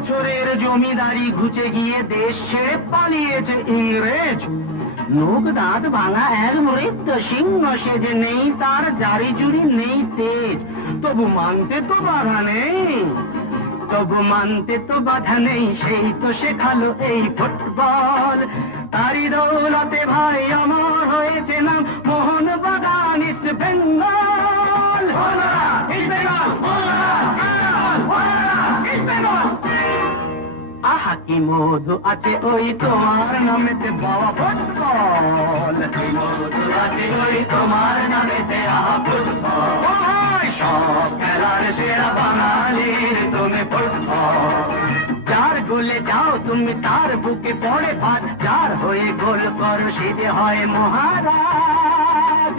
বছরের জমিদারি ঘুচে গিয়ে দেশ ছেড়ে পালিয়েছে ইংরেজ। মুখ দাঁত ভাঙা এক মৃত সিংহ সেজে, নেই তার জারি জুড়ি নেই তেজ, তবু মানতে তো বাধা নেই, তবু মানতে তো বাধা নেই। সেই তো শেখালো এই ফুটবল, তারি দৌলতে ভাই আমার হয়েছে নাম মোহনবাগান ইস্ট বেঙ্গল। আহা কি মধু আছে ওই তোমার নামেতে বাবা ফুটবল, কি মধু আছে ওই তোমার নামেতে আহা ফুটবল। সব খেলার সেরা বাঙালির তুমি ফুটবল। যার গোলে যাও তুমি তার বুকে পড়ে ভাত, যার হয়ে গোল করো সে যে হয় মহারাজ।